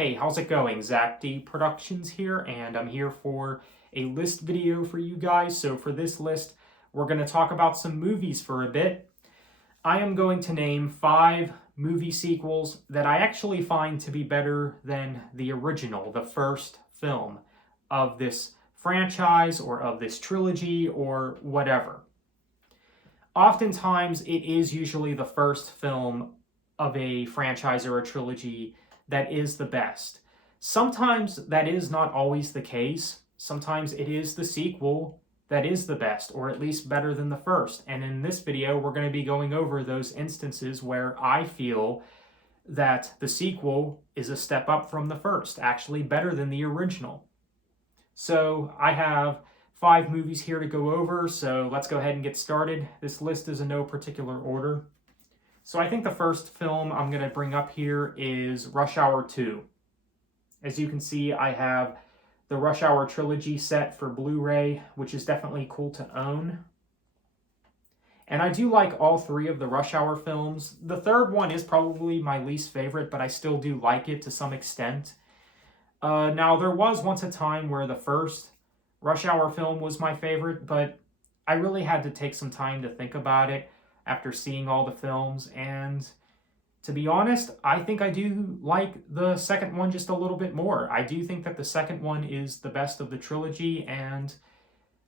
Hey, how's it going? Zach D Productions here, and I'm here for a list video for you guys. So for this list, we're going to talk about some movies for a bit. I am going to name 5 movie sequels that I actually find to be better than the original, the first film of this franchise or of this trilogy or whatever. Oftentimes, it is usually the first film of a franchise or a trilogy that is the best. Sometimes that is not always the case. Sometimes it is the sequel that is the best, or at least better than the first. And in this video, we're going to be going over those instances where I feel that the sequel is a step up from the first, actually better than the original. So I have 5 movies here to go over, so let's go ahead and get started. This list is in no particular order. So I think the first film I'm going to bring up here is Rush Hour 2. As you can see, I have the Rush Hour trilogy set for Blu-ray, which is definitely cool to own. And I do like all 3 of the Rush Hour films. The third one is probably my least favorite, but I still do like it to some extent. Now, there was once a time where the first Rush Hour film was my favorite, but I really had to take some time to think about it after seeing all the films, and to be honest, I think I do like the second one just a little bit more. I do think that the second one is the best of the trilogy and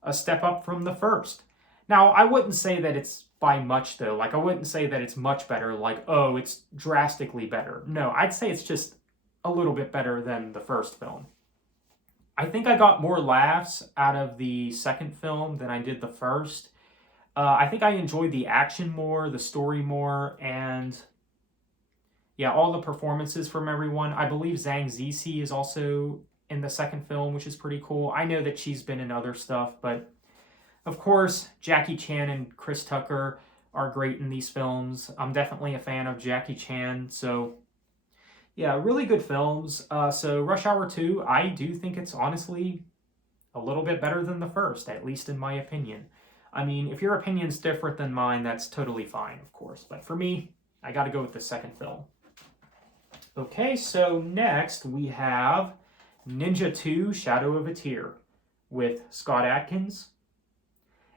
a step up from the first. Now, I wouldn't say that it's by much, though. Like, I wouldn't say that it's much better, like, oh, it's drastically better. No, I'd say it's just a little bit better than the first film. I think I got more laughs out of the second film than I did the first. I think I enjoyed the action more, the story more, and yeah, all the performances from everyone. I believe Zhang Ziyi is also in the second film, which is pretty cool. I know that she's been in other stuff, but of course, Jackie Chan and Chris Tucker are great in these films. I'm definitely a fan of Jackie Chan, so yeah, really good films. So Rush Hour 2, I do think it's honestly a little bit better than the first, at least in my opinion. I mean, if your opinion's different than mine, that's totally fine, of course. But for me, I got to go with the second film. Okay, so next we have Ninja 2 Shadow of a Tear with Scott Adkins.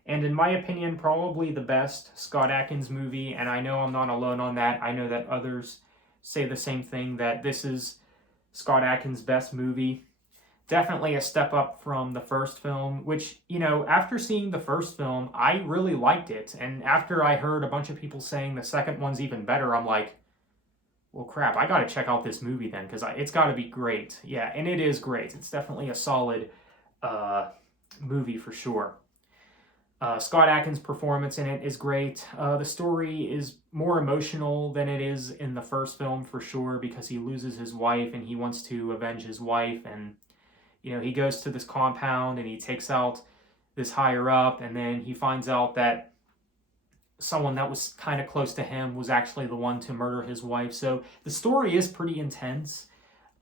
And in my opinion, probably the best Scott Adkins movie, and I know I'm not alone on that. I know that others say the same thing, that this is Scott Adkins' best movie. Definitely a step up from the first film, which, you know, after seeing the first film, I really liked it. And after I heard a bunch of people saying the second one's even better, I'm like, well, crap, I got to check out this movie then, because it's got to be great. Yeah, and it is great. It's definitely a solid movie for sure. Scott Adkins' performance in it is great. The story is more emotional than it is in the first film for sure, because he loses his wife and he wants to avenge his wife, and you know, he goes to this compound and he takes out this higher up, and then he finds out that someone that was kind of close to him was actually the one to murder his wife. So the story is pretty intense.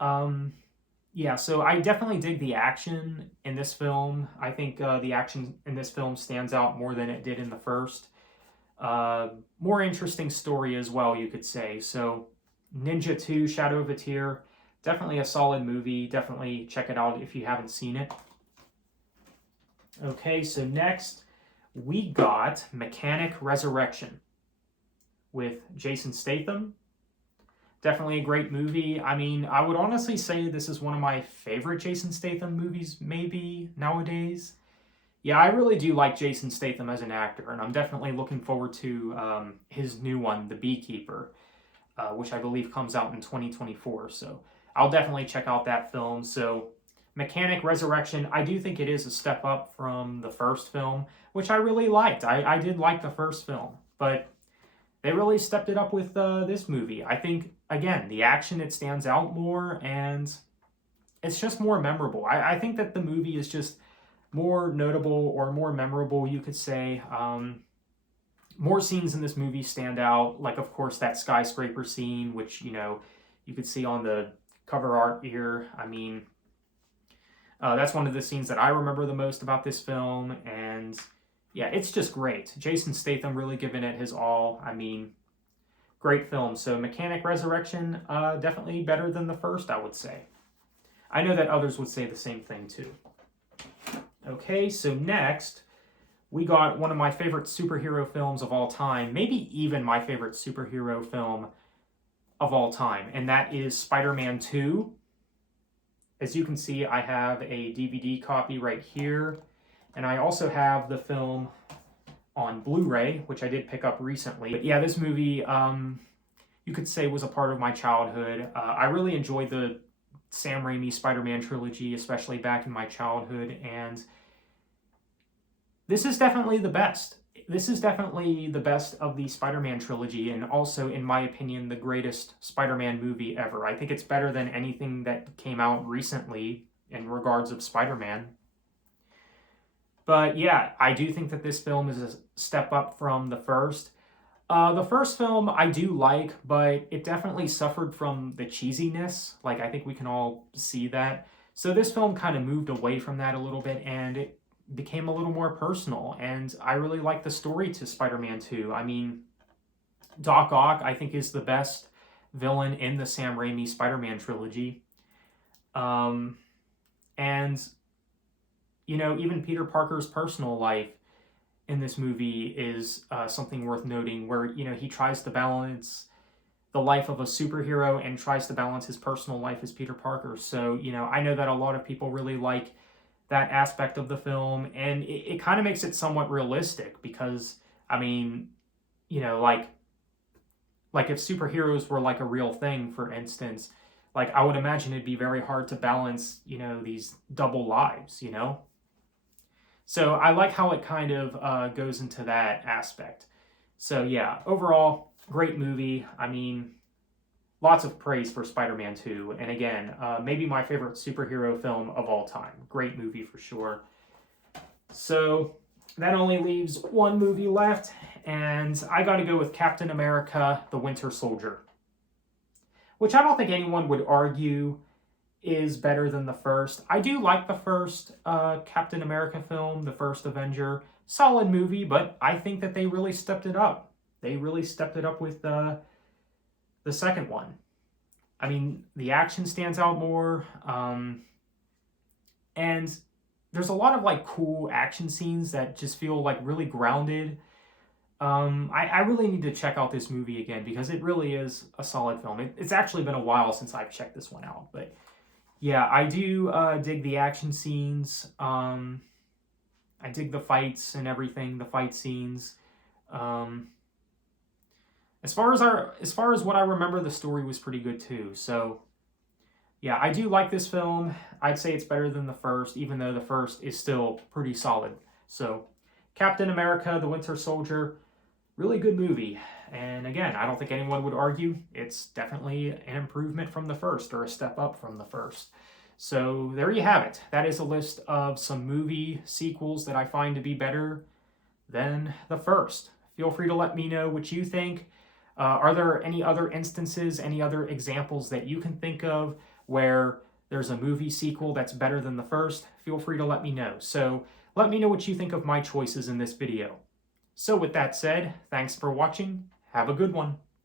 Yeah, so I definitely dig the action in this film. I think the action in this film stands out more than it did in the first. More interesting story as well, you could say. So Ninja 2 Shadow of a Tear, definitely a solid movie. Definitely check it out if you haven't seen it. Okay, so next we got Mechanic Resurrection with Jason Statham. Definitely a great movie. I mean, I would honestly say this is one of my favorite Jason Statham movies, maybe, nowadays. Yeah, I really do like Jason Statham as an actor, and I'm definitely looking forward to his new one, The Beekeeper, which I believe comes out in 2024. So I'll definitely check out that film. So Mechanic Resurrection, I do think it is a step up from the first film, which I really liked. I did like the first film, but they really stepped it up with this movie. I think, again, the action, it stands out more, and it's just more memorable. I think that the movie is just more notable or more memorable, you could say. More scenes in this movie stand out, like, of course, that skyscraper scene, which, you know, you could see on the cover art here. I mean, that's one of the scenes that I remember the most about this film, and yeah, it's just great. Jason Statham really giving it his all. I mean, great film. So Mechanic Resurrection, definitely better than the first, I would say. I know that others would say the same thing too. Okay, so next, we got one of my favorite superhero films of all time, maybe even my favorite superhero film of all time, and that is Spider-Man 2. As you can see, I have a DVD copy right here, and I also have the film on Blu-ray, which I did pick up recently. But yeah, this movie, you could say, was a part of my childhood. I really enjoyed the Sam Raimi Spider-Man trilogy, especially back in my childhood, and this is definitely the best. This is definitely the best of the Spider-Man trilogy, and also, in my opinion, the greatest Spider-Man movie ever. I think it's better than anything that came out recently in regards of Spider-Man. But yeah, I do think that this film is a step up from the first. The first film I do like, but it definitely suffered from the cheesiness. Like, I think we can all see that. So this film kind of moved away from that a little bit, and it became a little more personal. And I really like the story to Spider-Man 2. I mean, Doc Ock, I think, is the best villain in the Sam Raimi Spider-Man trilogy. And, you know, even Peter Parker's personal life in this movie is something worth noting, where, you know, he tries to balance the life of a superhero and tries to balance his personal life as Peter Parker. So, you know, I know that a lot of people really like that aspect of the film, and it kind of makes it somewhat realistic because, I mean, you know, like if superheroes were like a real thing, for instance, like I would imagine it'd be very hard to balance, you know, these double lives, you know? So I like how it kind of goes into that aspect. So yeah, overall, great movie. I mean, lots of praise for Spider-Man 2. And again, maybe my favorite superhero film of all time. Great movie for sure. So that only leaves one movie left, and I got to go with Captain America, The Winter Soldier, which I don't think anyone would argue is better than the first. I do like the first Captain America film, the first Avenger. Solid movie, but I think that they really stepped it up. They really stepped it up with the second one. I mean, the action stands out more, and there's a lot of like cool action scenes that just feel like really grounded. I really need to check out this movie again because it really is a solid film. It's actually been a while since I've checked this one out, but yeah, I do dig the action scenes. I dig the fights and everything, the fight scenes. As far as what I remember, the story was pretty good too. So yeah, I do like this film. I'd say it's better than the first, even though the first is still pretty solid. So Captain America, The Winter Soldier, really good movie. And again, I don't think anyone would argue it's definitely an improvement from the first, or a step up from the first. So there you have it. That is a list of some movie sequels that I find to be better than the first. Feel free to let me know what you think. Are there any other instances, any other examples that you can think of where there's a movie sequel that's better than the first? Feel free to let me know. So let me know what you think of my choices in this video. So with that said, thanks for watching. Have a good one.